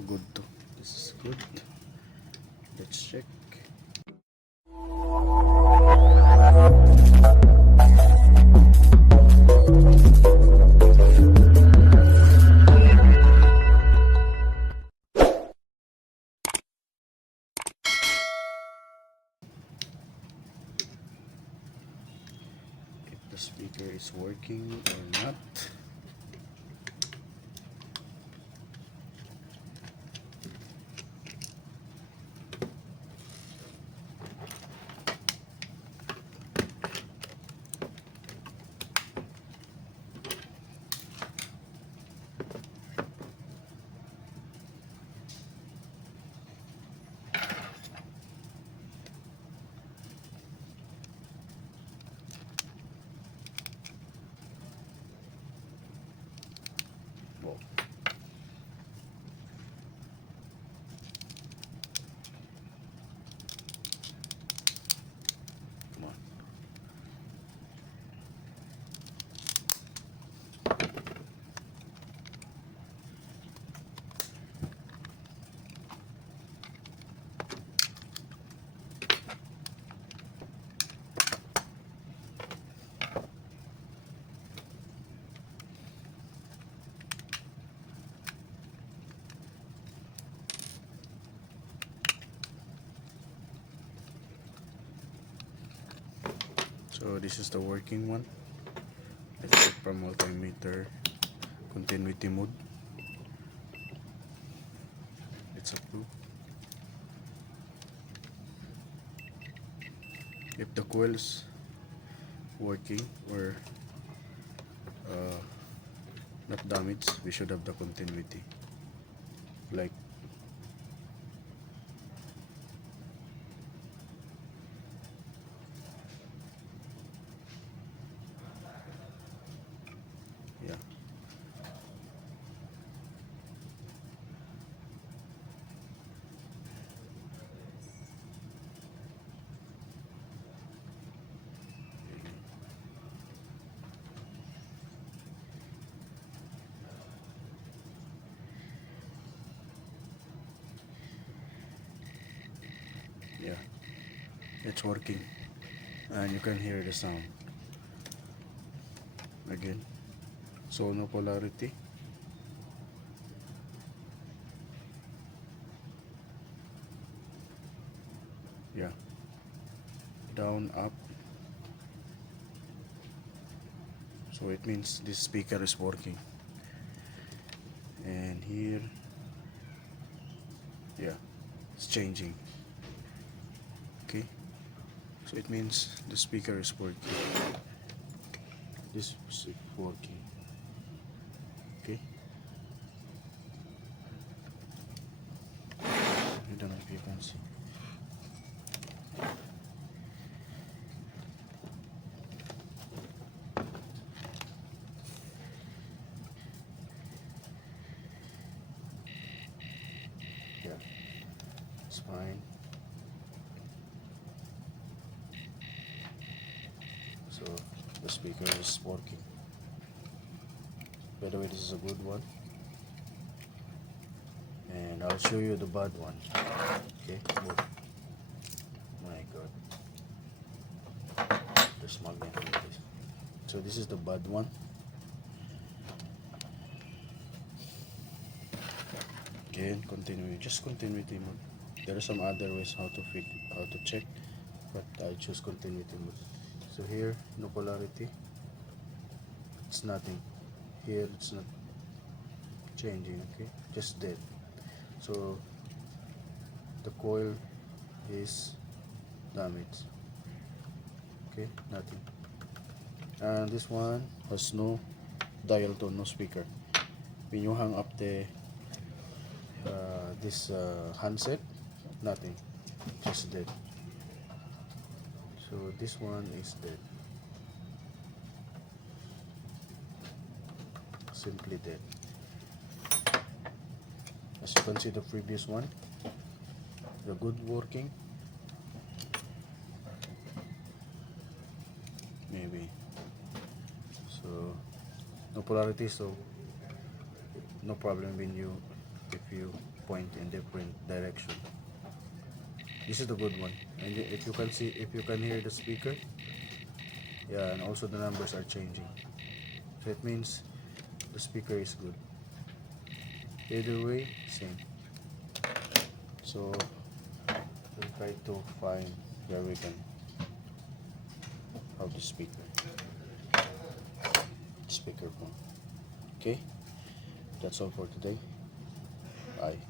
also good too. This is good. Let's check. If the speaker is working or not. Whoa. Come on. So this is the working one. Let's check from multimeter continuity mode. It's approved. If the coil is working or not damaged, we should have the continuity. Like yeah. Yeah, it's working and you can hear the sound again. So no polarity. Yeah, down, up. So it means this speaker is working. And here, yeah, it's changing. Okay, so it means the speaker is working. This is working. Okay, I don't know if you can see. Yeah, it's fine. So the speaker is working. By the way, this is a good one. And I'll show you the bad one. Okay, oh my god, there's magnet in this. So this is the bad one. Again, continue. Just continuity mode. There are some other ways how to check, but I choose continuity mode. So here, no polarity. It's nothing. Here, it's not changing. Okay, just dead. So the coil is damaged. Okay, nothing. And this one has no dial tone, no speaker. When you hang up this handset, nothing, just dead. So this one is dead, simply dead. As you can see, the previous one, the good working, maybe. So no polarity, so no problem when you if you point in different direction. This is the good one. And if you can see, if you can hear the speaker, yeah, and also the numbers are changing. So it means the speaker is good. Either way, same. So we'll try to find where we can have the speaker phone. Okay, that's all for today. Bye.